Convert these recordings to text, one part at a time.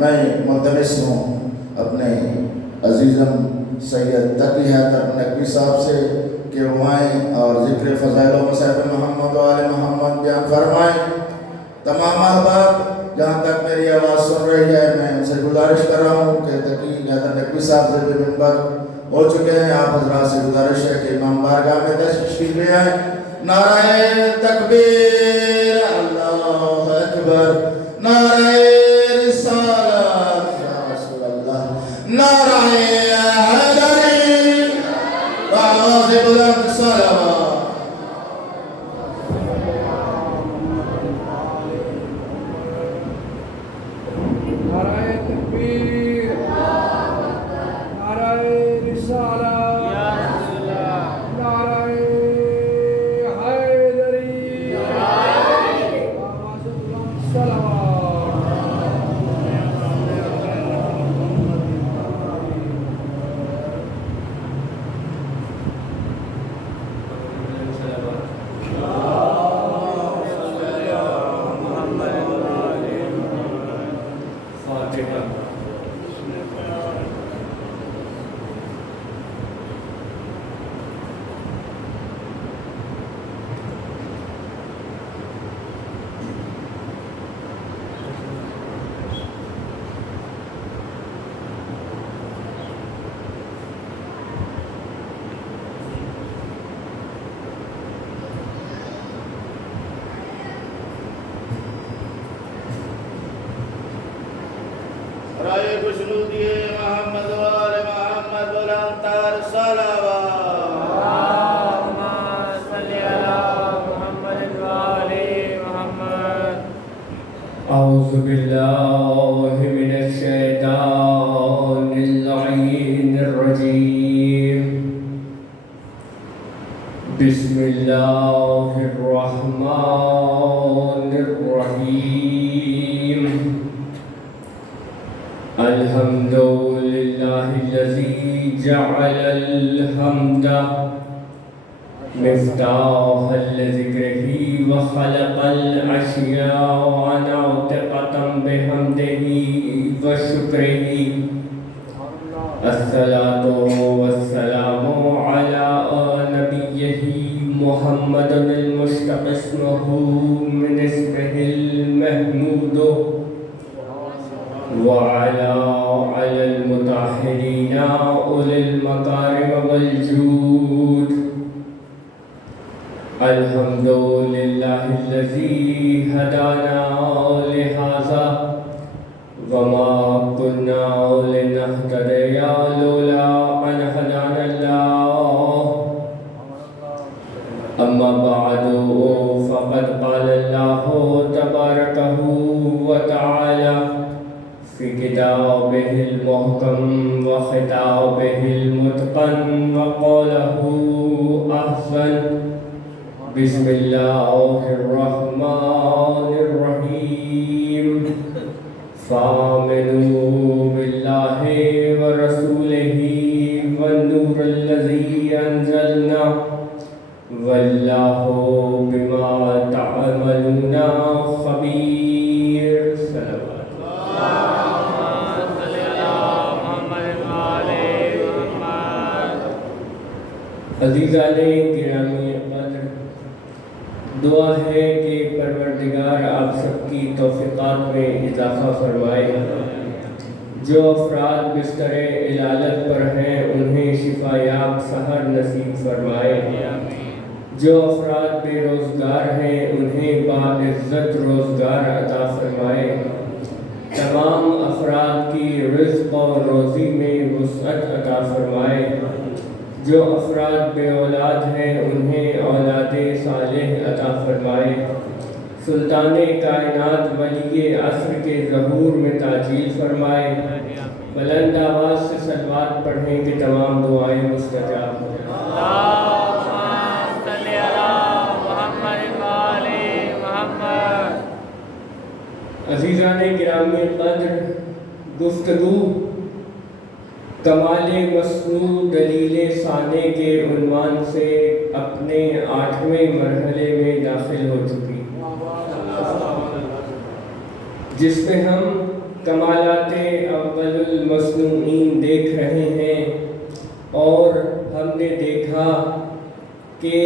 میں ملتمس ہوں اپنے عزیزم سید تقی حیدر نقوی صاحب سے کہ وہ آئیں اور ذکر فضائل و مصائب محمد و آل محمد بیان فرمائیں۔ تمام احباب جہاں تک میری آواز سن رہی ہے میں ان سے گزارش کر رہا ہوں کہ تقی حیدر نقوی صاحب سے بھی منبر ہو چکے ہیں، آپ حضرات سے گزارش ہے کہ امام بارگاہ میں تشریف لے آئیں۔ نعرہ تکبیر، اللہ اکبر، نعرہ رسالت یا رسول اللہ، نعرہ حیدری، آواز بلند صلوات۔ نعرہ تکبیر، نعرہ رسالت، نعرہ حیدری، آواز بلند صلوات۔ رائے خوشنودی محمد و آل محمد بلند تر صلوات۔ اللہم صلی علی محمد و آل محمد۔ اعوذ باللہ من الشیطان اللعین الرجیم، بسم اللہ الرحمن الرحیم، الحمد للہ الذی جعل الحمد مفتاح لذکرہ وخلق الاشیاء ناطقۃ بحمدہ وشکرہ، الصلاۃ والسلام علی نبیہ محمد المشتق اسمہ من اسمہ المحمود، وعلى المطهرين أولي المكارم والجود، الحمد لله الذي هدانا لهذا وما كنا لنهتدي لولا أن هدانا الله، أما بعد فقد قال الله تبارك وتعالى في كتابه المحكم وخطابه المتقن وقوله أحسن، بسم الله الرحمن الرحيم، فآمنوا بالله ورسوله والنور الذي أنزلنا والله بما تعملون خبير۔ صلوات۔ عزیزان گرامی قدر، دعا ہے کہ پروردگار آپ سب کی توفیقات میں اضافہ فرمائے، جو افراد بستر علالت پر ہیں انہیں شفا یاب سحر نصیب فرمائے، جو افراد بے روزگار ہیں انہیں باعزت روزگار عطا فرمائے، تمام افراد کی رزق اور روزی میں وسعت عطا فرمائے، جو افراد بے اولاد ہیں انہیں اولاد صالح عطا فرمائے، سلطان کائنات ولی عصر کے ظہور میں تعجیل فرمائے۔ بلند آواز سے صلوات پڑھیں کہ تمام دعائیں مستجاب ہوں۔ عزیزان گرامی قدر، گفتگو کمال مصنوع دلیل ثانے کے عنوان سے اپنے 8ویں مرحلے میں داخل ہو چکی، جس میں ہم کمالات اول المصنوعین دیکھ رہے ہیں، اور ہم نے دیکھا کہ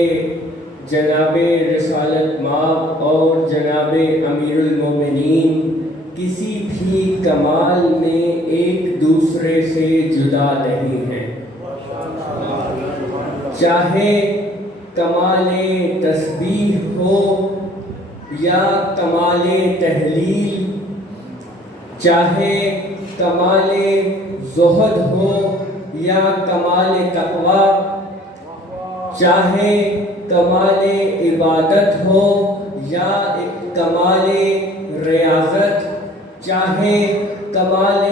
جناب رسالت مآب اور جناب امیر المومنین کسی بھی کمال میں ایک دوسرے سے جدا نہیں ہیں، چاہے کمال تسبیح ہو یا کمال تحلیل، چاہے کمال زہد ہو یا کمال تقوی، چاہے کمال عبادت ہو یا کمال ریاضت، چاہے کمال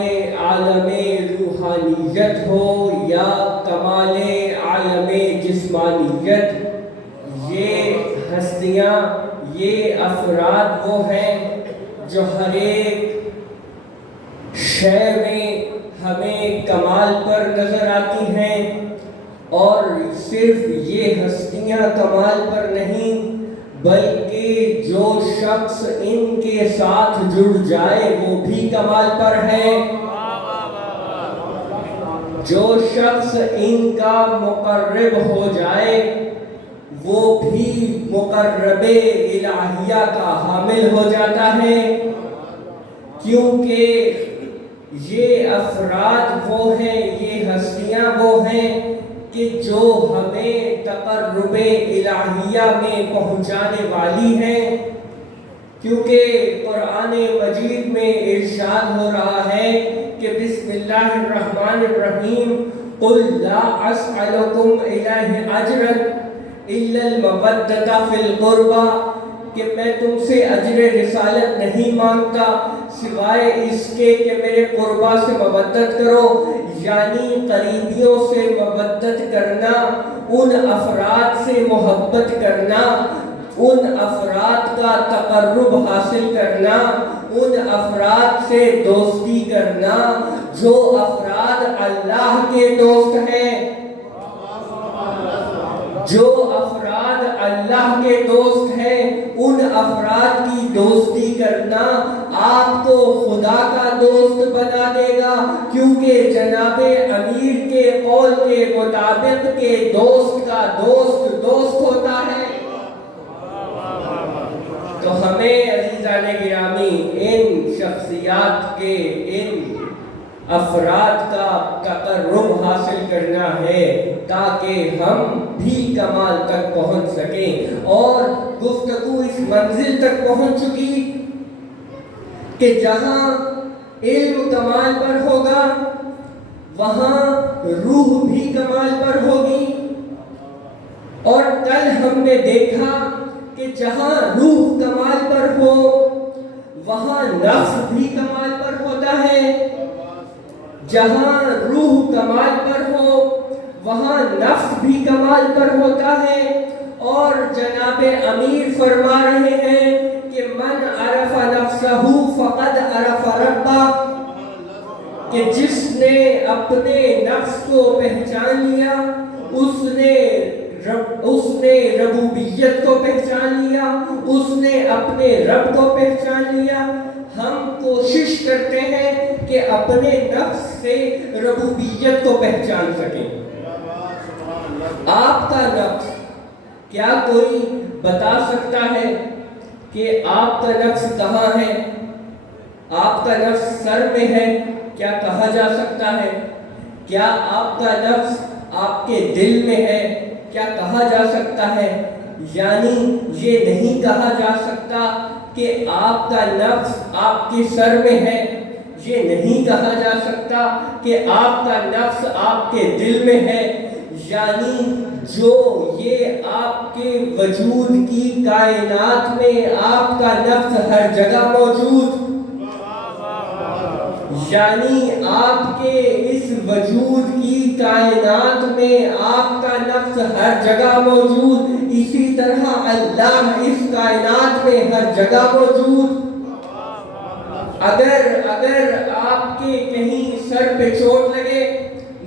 عالم روحانیت ہو یا کمال عالم جسمانیت، یہ ہستیاں، یہ افراد وہ ہیں جو ہر ایک شے میں ہمیں کمال پر نظر آتی ہیں، اور صرف یہ ہستیاں کمال پر نہیں بلکہ جو شخص ان کے ساتھ جڑ جائے وہ بھی کمال پر ہے، جو شخص ان کا مقرب ہو جائے وہ بھی مقرب الہیہ کا حامل ہو جاتا ہے، کیونکہ یہ افراد وہ ہیں، یہ ہستیاں وہ ہیں کہ جو ہمیں تقرب الہیہ میں پہنچانے والی ہیں، کیونکہ قرآن مجید میں ارشاد ہو رہا ہے کہ بسم اللہ الرحمن الرحیم قل لا اسألکم علیہ اجرا الا المودۃ فی القربى، کہ میں تم سے اجر رسالت نہیں مانگتا سوائے اس کے کہ میرے قربا سے مودت کرو، یعنی قریبیوں سے مودت کرنا، ان افراد سے محبت کرنا، ان افراد کا تقرب حاصل کرنا، ان افراد سے دوستی کرنا جو افراد اللہ کے دوست ہیں، جو افراد اللہ کے دوست ہیں ان افراد کی دوستی کرنا آپ کو خدا کا دوست بنا دے گا، کیونکہ جناب امیر کے قول کے مطابق کہ دوست کا دوست دوست ہوتا ہے۔ تو ہمیں عزیزان گرامی ان شخصیات کے، ان افراد کا تقرب حاصل کرنا ہے تاکہ ہم بھی کمال تک پہنچ سکیں، اور گفتگو اس منزل تک پہنچ چکی کہ جہاں علم کمال پر ہوگا وہاں روح بھی کمال پر ہوگی، اور کل ہم نے دیکھا کہ جہاں روح کمال پر ہو وہاں نفس بھی کمال پر ہوتا ہے، جہاں روح کمال پر ہو وہاں نفس بھی کمال پر ہوتا ہے، اور جناب امیر فرما رہے ہیں کہ من عرف نفسہ فقد عرف ربہ، کہ جس نے اپنے نفس کو پہچان لیا اس نے ربوبیت کو پہچان لیا، اس نے اپنے رب کو پہچان لیا۔ ہم کوشش کرتے ہیں کہ اپنے نفس سے ربوبیت کو پہچان سکیں۔ آپ کا نفس، کیا کوئی بتا سکتا ہے کہ آپ کا نفس کہاں ہے؟ آپ کا نفس سر میں ہے، کیا کہا جا سکتا ہے؟ کیا آپ کا نفس آپ کے دل میں ہے، کیا کہا جا سکتا ہے؟ یعنی یہ نہیں کہا جا سکتا کہ آپ کا نفس آپ کے سر میں ہے، یہ نہیں کہا جا سکتا کہ آپ کا نفس آپ کے دل میں ہے، یعنی جو یہ آپ کے وجود کی کائنات میں آپ کا نفس ہر جگہ موجود، یعنی آپ کے اس وجود کی کائنات میں آپ کا نفس ہر جگہ موجود، اسی طرح اللہ اس کائنات میں ہر جگہ موجود۔ اگر آپ کے کہیں سر پہ چوٹ لگے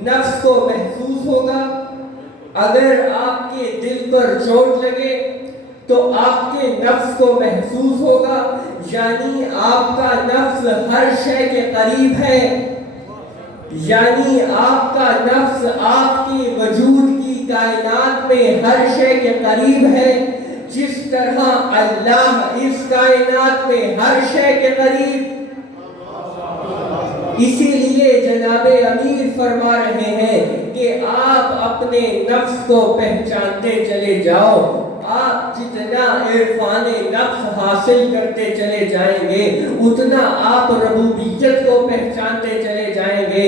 نفس کو محسوس ہوگا، اگر آپ کے دل پر چوٹ لگے تو آپ کے نفس کو محسوس ہوگا، یعنی آپ کا نفس ہر شے کے قریب ہے، یعنی آپ کا نفس آپ کے وجود کی کائنات میں ہر شے کے قریب ہے، جس طرح اللہ اس کائنات میں ہر شے کے قریب۔ اسی لیے جناب امیر فرما رہے ہیں کہ آپ اپنے نفس کو پہچانتے چلے جاؤ، آپ جتنا عرفان نفس حاصل کرتے چلے جائیں گے اتنا آپ ربوبیت کو پہچانتے چلے جائیں گے،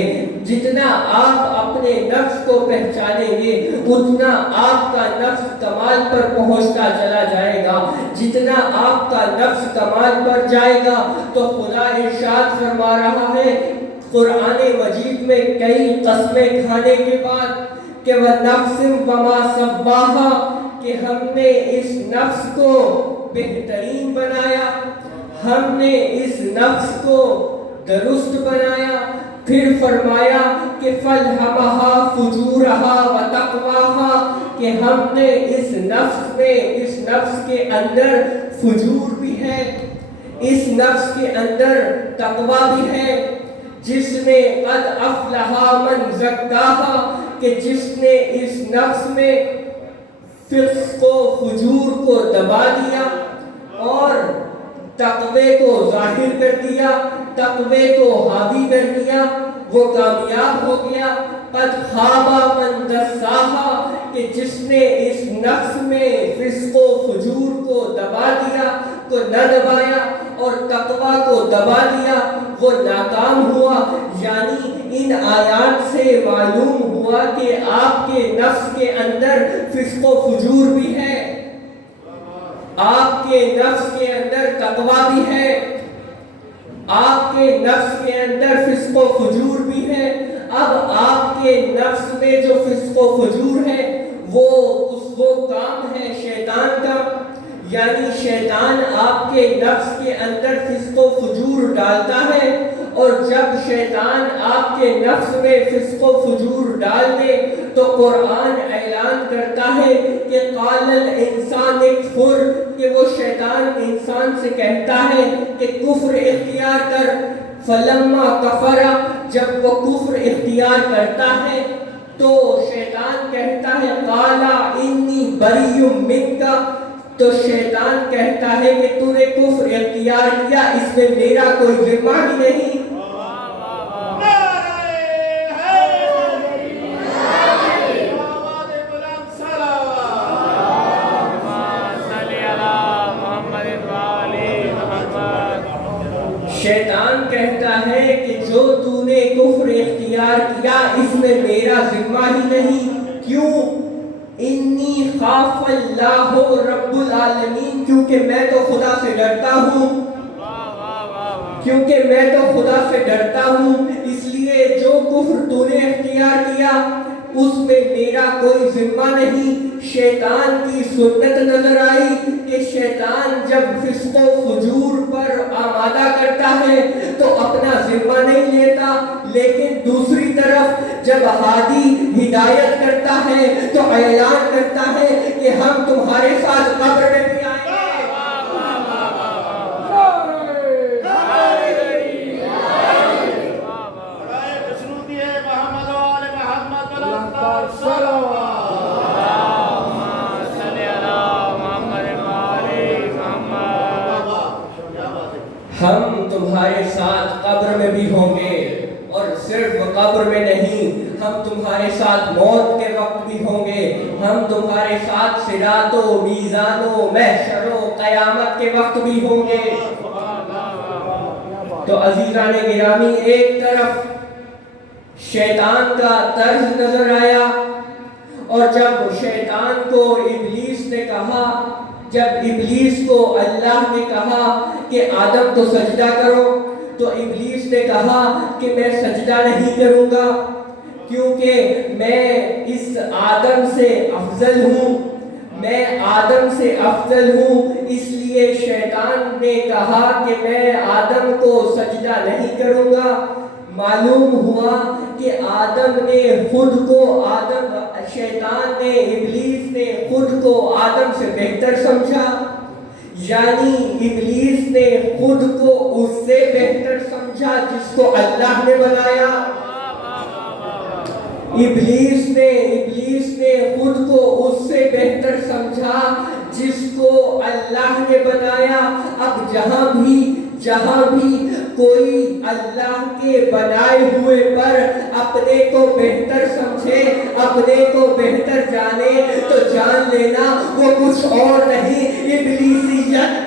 جتنا آپ اپنے نفس کو پہچانیں گے اتنا آپ کا نفس کمال پر پہنچتا چلا جائے گا، جتنا آپ کا نفس کمال پر جائے گا تو خدا ارشاد فرما رہا ہے قرآن مجید میں کئی قسمیں کھانے کے بعد کہ وَنَفْسٍ وَمَا سَوَّاهَا، کہ ہم نے اس نفس کو بہترین بنایا، ہم نے اس نفس کو درست بنایا، پھر فرمایا کہ فَالْهَمَهَا فُجُورَهَا وَتَقْوَاهَا، کہ ہم نے اس نفس میں، اس نفس کے اندر فجور بھی ہے، اس نفس کے اندر تقوی بھی ہے، جس نے قد افلح من زکاہا، کہ جس نے اس نفس میں فسق و فجور کو دبا دیا اور تقوی کو ظاہر کر دیا، تقوی کو حاوی کر دیا، وہ کامیاب ہو گیا۔ قد خاب من دساہا، کہ جس نے اس نفس میں فسق و فجور کو دبا دیا، کو نہ دبایا اور تقوی کو دبا دیا، وہ ناکام ہوا۔ یعنی ان آیات سے معلوم ہوا کہ آپ کے نفس کے اندر فسق و فجور بھی ہے، آپ کے نفس کے اندر تقوی بھی ہے، آپ کے نفس کے اندر فسق و فجور بھی ہے۔ اب آپ کے نفس میں جو فسق و فجور ہے وہ کام ہے شیطان کا، یعنی شیطان آپ کے نفس کے اندر فسق و فجور ڈالتا ہے، اور جب شیطان آپ کے نفس میں فسق و فجور ڈال دے تو قرآن اعلان کرتا ہے کہ قال الانسان اکفر، کہ وہ شیطان انسان سے کہتا ہے کہ کفر اختیار کر، فلما کفر، جب وہ کفر اختیار کرتا ہے تو شیطان کہتا ہے قال انی بری منک، تو شیطان کہتا ہے کہ تو نے کفر اختیار کیا، اس میں میرا کوئی ذمہ ہی نہیں۔ شیطان کہتا ہے کہ جو تو نے کفر اختیار کیا اس میں میرا ذمہ ہی نہیں، کیوں؟ انی خاف اللہ رب العالمین، کیونکہ میں تو خدا سے ڈرتا ہوں، کیونکہ میں تو خدا سے ڈرتا ہوں، اس لیے جو کفر تو نے اختیار کیا اس میں میرا کوئی ذمہ نہیں۔ شیطان کی سنت نظر آئی کہ شیطان جب فسق و فجور پر آمادہ کرتا ہے تو اپنا ذمہ نہیں لیتا، لیکن دوسری طرف جب ہادی ہدایت کرتا ہے تو اعلان کرتا ہے کہ ہم تمہارے ساتھ قبر میں بھی آئیں گے۔ ہم تمہارے ساتھ قبر میں بھی ہوں گے، اور صرف قبر میں نہیں، ہم تمہارے ساتھ موت کے وقت بھی ہوں گے، ہم تمہارے ساتھ صراط و میزان و محشر و قیامت کے وقت بھی ہوں گے۔ تو عزیزان گرامی، ایک طرف شیطان کا طرز نظر آیا، اور جب شیطان کو ابلیس نے کہا، جب ابلیس کو اللہ نے کہا کہ آدم کو سجدہ کرو، تو ابلیس نے کہا کہ میں سجدہ نہیں کروں گا، کیونکہ میں اس آدم سے افضل ہوں، میں آدم سے افضل ہوں، اس لیے شیطان نے کہا کہ میں آدم کو سجدہ نہیں کروں گا۔ معلوم ہوا کہ آدم نے خود کو، شیطان نے، ابلیس نے خود کو آدم سے بہتر سمجھا، یعنی ابلیس نے خود کو اس سے بہتر سمجھا جس کو اللہ نے بنایا. ابلیس نے خود کو اس سے بہتر سمجھا جس کو اللہ نے بنایا. اب جہاں بھی کوئی اللہ کے بنائے ہوئے پر اپنے کو بہتر سمجھے, اپنے کو بہتر جانے, تو جان لینا وہ کچھ اور نہیں, ابلیسیت.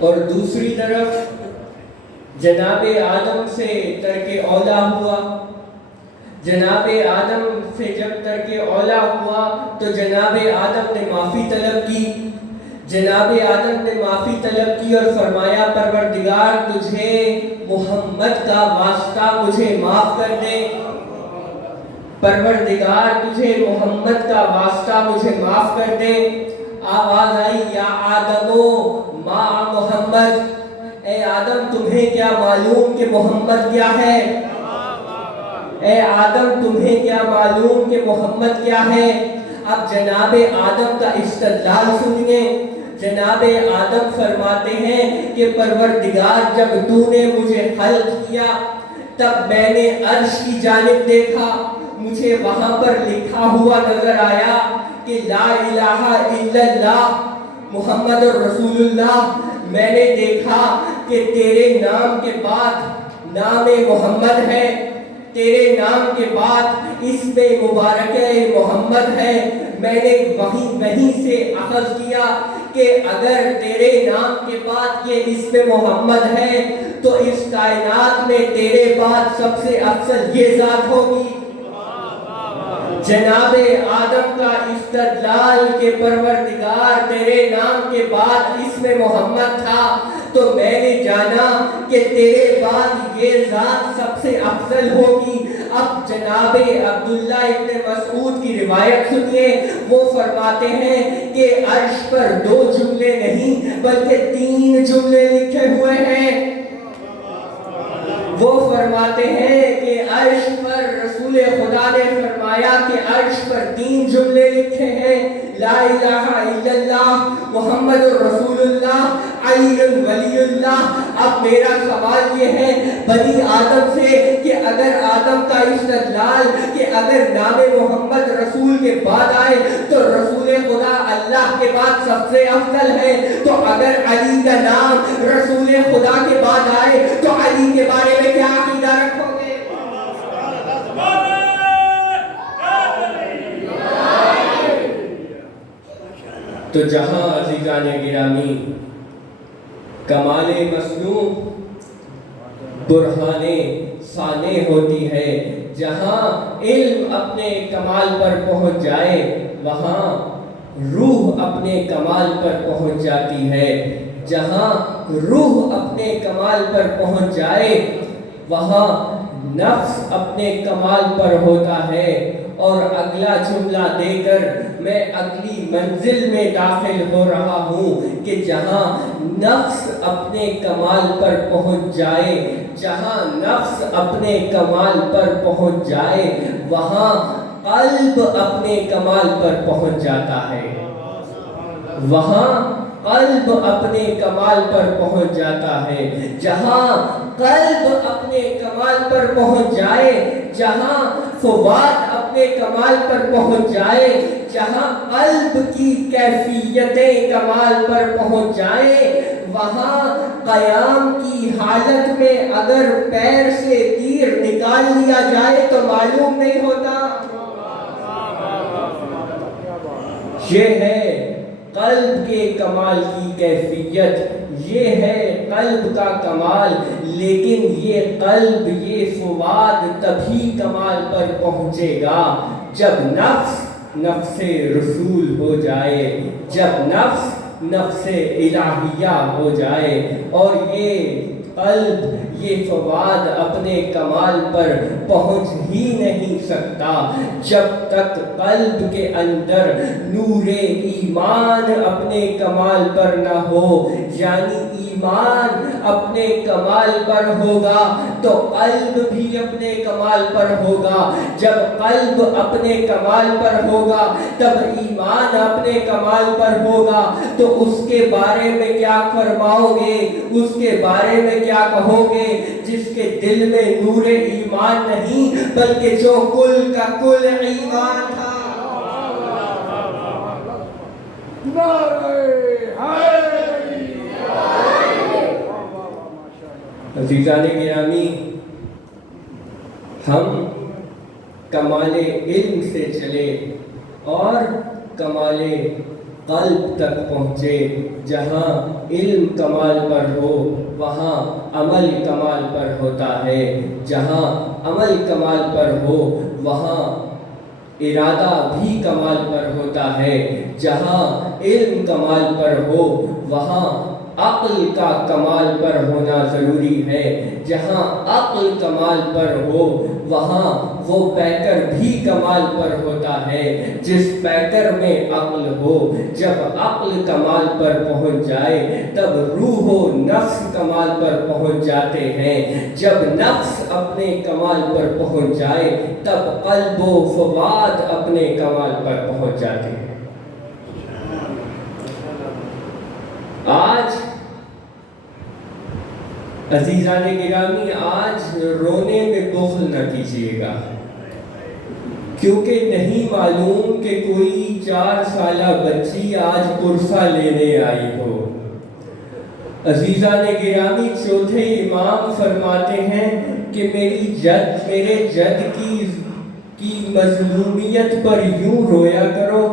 اور دوسری طرف جناب آدم سے ترک اولا ہوا. جناب آدم سے جب ترک اولا ہوا تو جناب آدم نے معافی طلب کی. جناب آدم نے معافی طلب کی اور فرمایا پروردگار تجھے محمد کا واسطہ مجھے معاف کر دے. پروردگار تجھے محمد کا واسطہ مجھے معاف کر دے. آواز آئی یا آدمو ما محمد, اے آدم تمہیں کیا معلوم کہ محمد کیا ہے. اے آدم تمہیں کیا معلوم کہ محمد کیا ہے. اب جناب آدم کا استدلال سنیے. جناب آدم فرماتے ہیں کہ پروردگار جب تو نے مجھے خلق کیا تب میں نے عرش کی جانب دیکھا, مجھے وہاں پر لکھا ہوا نظر آیا کہ لا الہ الا اللہ محمد رسول اللہ. میں نے دیکھا کہ تیرے نام کے بعد نام محمد ہے, تیرے نام کے بعد اسم مبارکہ محمد ہے. میں نے وہیں سے اخذ کیا کہ اگر تیرے نام کے بعد یہ اسم محمد ہے تو اس کائنات میں تیرے بعد سب سے افضل یہ ذات ہوگی. جناب آدم کا استدلال کہ پروردگار تیرے نام کے بعد اسم محمد تھا, تو میں نے جانا کہ تیرے بعد یہ ذات سب سے افضل ہوگی. اب جناب عبداللہ ابن مسعود کی روایت سنیے. وہ فرماتے ہیں کہ عرش پر 2 جملے نہیں بلکہ 3 جملے لکھے ہوئے ہیں. وہ فرماتے ہیں کہ عرش پر رسول خدا نے فرمایا کہ عرش پر 3 جملے لکھے ہیں, لا الہ الا اللہ محمد رسول اللہ علی ولی اللہ. اب میرا سوال یہ ہے بنی آدم سے کہ اگر آدم کا استدلال کہ اگر نام محمد رسول کے بعد آئے تو رسول خدا اللہ کے بعد سب سے افضل ہے, تو اگر علی کا نام رسول خدا کے بعد آئے تو علی کے بارے میں کیا عقیدہ رکھو گے؟ تو جہاں عزیزان گرامی کمال مصنوع برہان ثانی ہوتی ہے, جہاں علم اپنے کمال پر پہنچ جائے وہاں روح اپنے کمال پر پہنچ جاتی ہے. جہاں روح اپنے کمال پر پہنچ جائے وہاں نفس اپنے کمال پر ہوتا ہے. اور اگلا جملہ دے کر میں اگلی منزل میں داخل ہو رہا ہوں کہ جہاں نفس اپنے کمال پر پہنچ جائے, جہاں نفس اپنے کمال پر پہنچ جائے وہاں قلب اپنے کمال پر پہنچ جاتا ہے. وہاں قلب اپنے کمال پر پہنچ جاتا ہے. جہاں قلب اپنے کمال پر پہنچ جائے, جہاں فؤاد اپنے کمال پر پہنچ جائے, جہاں قلب کی کیفیتیں کمال پر پہنچ جائیں وہاں قیام کی حالت میں اگر پیر سے تیر نکال لیا جائے تو معلوم نہیں ہوتا. یہ ہے قلب کے کمال کی کیفیت, یہ ہے قلب کا کمال. لیکن یہ قلب, یہ فؤاد تبھی کمال پر پہنچے گا جب نفس رسول ہو جائے, جب نفس الہیہ ہو جائے. اور یہ قلب یہ فواد اپنے کمال پر پہنچ ہی نہیں سکتا جب تک قلب کے اندر نور ایمان اپنے کمال پر نہ ہو، یعنی ایمان اپنے کمال پر ہوگا تو قلب بھی اپنے کمال پر ہوگا، جب قلب اپنے کمال پر ہوگا تب ایمان اپنے کمال پر ہوگا، تو اس کے بارے میں کیا فرماؤ گے، اس کے بارے میں کیا کہو گے جس کے دل میں نور ایمان نہیں بلکہ جو کل کا کل ایمان تھا۔ عزیزان گرامی، ہم کمال علم سے چلے اور کمال قلب تک پہنچے، جہاں علم کمال پر ہو وہاں عمل کمال پر ہوتا ہے، جہاں عمل کمال پر ہو وہاں ارادہ بھی کمال پر ہوتا ہے، جہاں علم کمال پر ہو وہاں عقل کا کمال پر ہونا ضروری ہے، جہاں عقل کمال پر ہو وہاں وہ پیکر بھی کمال پر ہوتا ہے، جس پیکر میں عقل ہو۔ جب عقل کمال پر پہنچ جائے تب روح و نفس کمال پر پہنچ جاتے ہیں، جب نفس اپنے کمال پر پہنچ جائے تب قلب و فؤاد اپنے کمال پر پہنچ جاتے ہیں۔ آج عزیزان گرامی، آج رونے میں بخل نہ کیجیے گا، کیونکہ نہیں معلوم کہ کوئی 4 سالہ بچی آج قرصہ لینے آئی ہو۔ عزیزان گرامی، چوتھے امام فرماتے ہیں کہ میرے جد کی مظلومیت پر یوں رویا کرو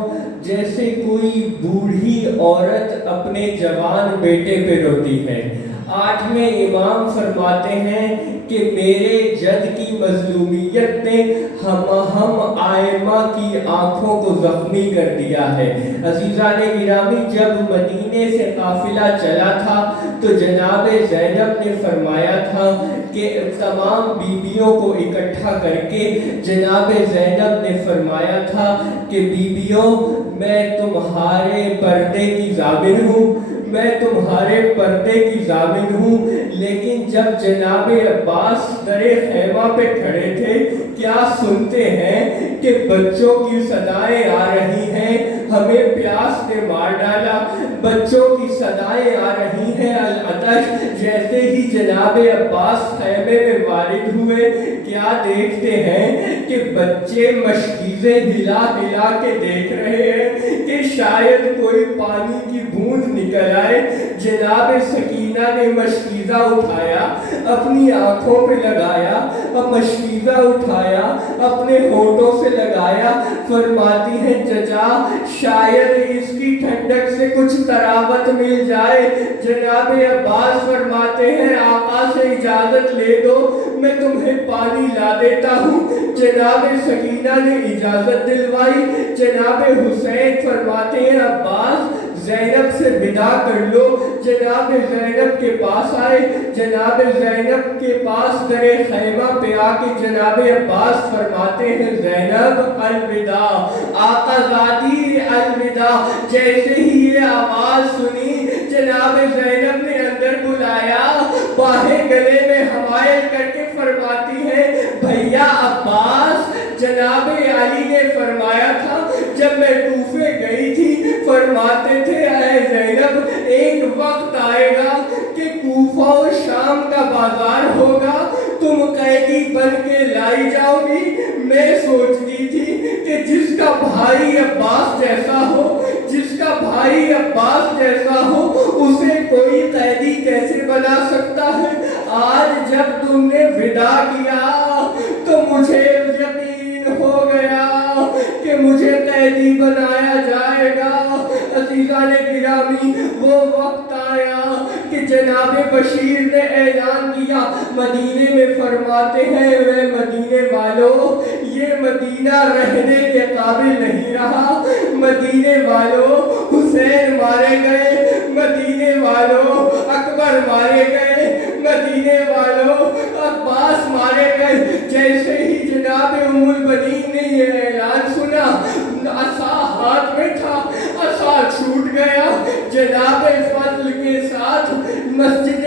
جیسے کوئی بوڑھی عورت اپنے جوان بیٹے پہ روتی ہے۔ 8ویں امام فرماتے ہیں کہ میرے جد کی مظلومیت نے ہم آئمہ کی آنکھوں کو زخمی کر دیا ہے۔ عزیزان گرامی، جب مدینے سے قافلہ چلا تھا تو جناب زینب نے فرمایا تھا کہ تمام بیویوں کو اکٹھا کر کے جناب زینب نے فرمایا تھا کہ بیویوں، میں تمہارے پردے کی ضامن ہوں، میں تمہارے پردے کی ضامن ہوں، لیکن جب جناب عباس در خیمہ پہ کھڑے تھے کیا سنتے ہیں کہ بچوں کی صدائیں آ رہی ہیں، ہمیں پیاس نے مار ڈالا، بچوں کی صدائیں آ رہی ہیں العطش۔ جیسے ہی جناب عباس خیمے میں وارد ہوئے کیا دیکھتے ہیں کہ بچے مشکیزیں ہلا ہلا کے دیکھ رہے ہیں کہ شاید کوئی پانی کی بوند نکل آئے۔ جناب سکینہ نے مشکیزہ اٹھایا، اپنی آنکھوں پہ لگایا، مشکیزہ اٹھایا، اپنے ہونٹوں سے لگایا، فرماتی ہے چچا شاید اس کی ٹھنڈک سے کچھ تراوت مل جائے۔ جناب عباس فرماتے ہیں آقا سے اجازت لے دو، میں تمہیں پانی لا دیتا ہوں۔ جناب سکینہ نے اجازت دلوائی۔ جناب حسین فرماتے ہیں عباس زینب سے ودا کر لو۔ جناب زینب کے پاس آئے، جناب زینب کے پاس در خیمہ پہ آ کے جناب عباس فرماتے ہیں زینب الوداع، آقا زادی الوداع۔ جیسے ہی یہ آواز سنی جناب زینب نے اندر بلایا، باہیں گلے میں حمائل کر کے فرماتی ہے بھیا عباس، جناب علی نے فرمایا تھا جب میں کوفے گئی تھی، فرماتے تھے اے زینب ایک وقت آئے گا کہ کوفہ و شام کا بازار ہوگا، تم قیدی بن کے لائی جاؤ گی۔ میں سوچتی تھی کہ جس کا بھائی عباس جیسا ہو، جس کا بھائی عباس جیسا ہو، اسے کوئی قیدی کیسے بنا سکتا ہے۔ آج جب تم نے ودا کیا تو مجھے یقین ہو گیا کہ مجھے قیدی بنایا جائے گا۔ عزیزان گرامی، وہ وقت آیا کہ جناب بشیر نے اعلان کیا، مدینے میں فرماتے ہیں اے مدینے والو، یہ مدینہ رہنے کے قابل نہیں رہا۔ مدینے والو، حسین مارے گئے، مدینے والو اکبر مارے گئے، مدینے مسجد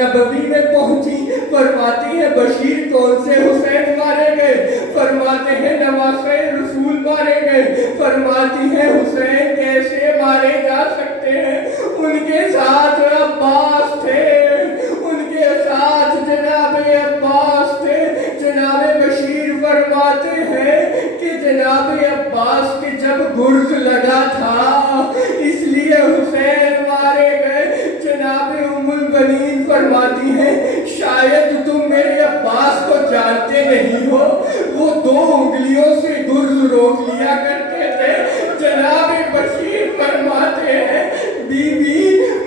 نبوی میں پہنچی، فرماتی ہے بشیر کون سے حسین مارے گئے؟ فرماتے ہیں نواسۂ رسول مارے گئے۔ فرماتی ہے حسین کیسے مارے جا سکتے ہیں؟ ان کے ساتھ عباس تھے، ان کے ساتھ جناب عباس تھے۔ جناب بشیر فرماتے ہیں کہ جناب عباس کے جب گرز لگا تھا اس لیے حسین مارے گئے۔ جناب ام البنین فرماتی ہیں شاید تم میرے عباس کو جانتے نہیں ہو، وہ 2 انگلیوں سے گرز روک لیا کرتے تھے۔ جناب بشیر فرماتے ہیں بی بی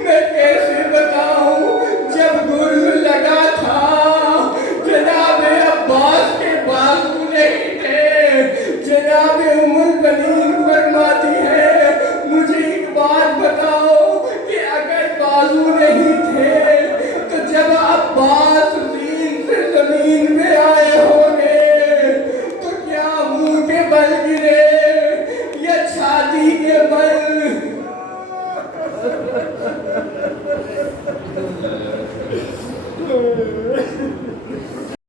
میں کیسے بتاؤں، جب گرز لگا تھا جناب عباس کے بازو نہیں تھے۔ جناب ام البنین فرماتی ہے مجھے ایک بات بتاؤ کہ اگر بازو نہیں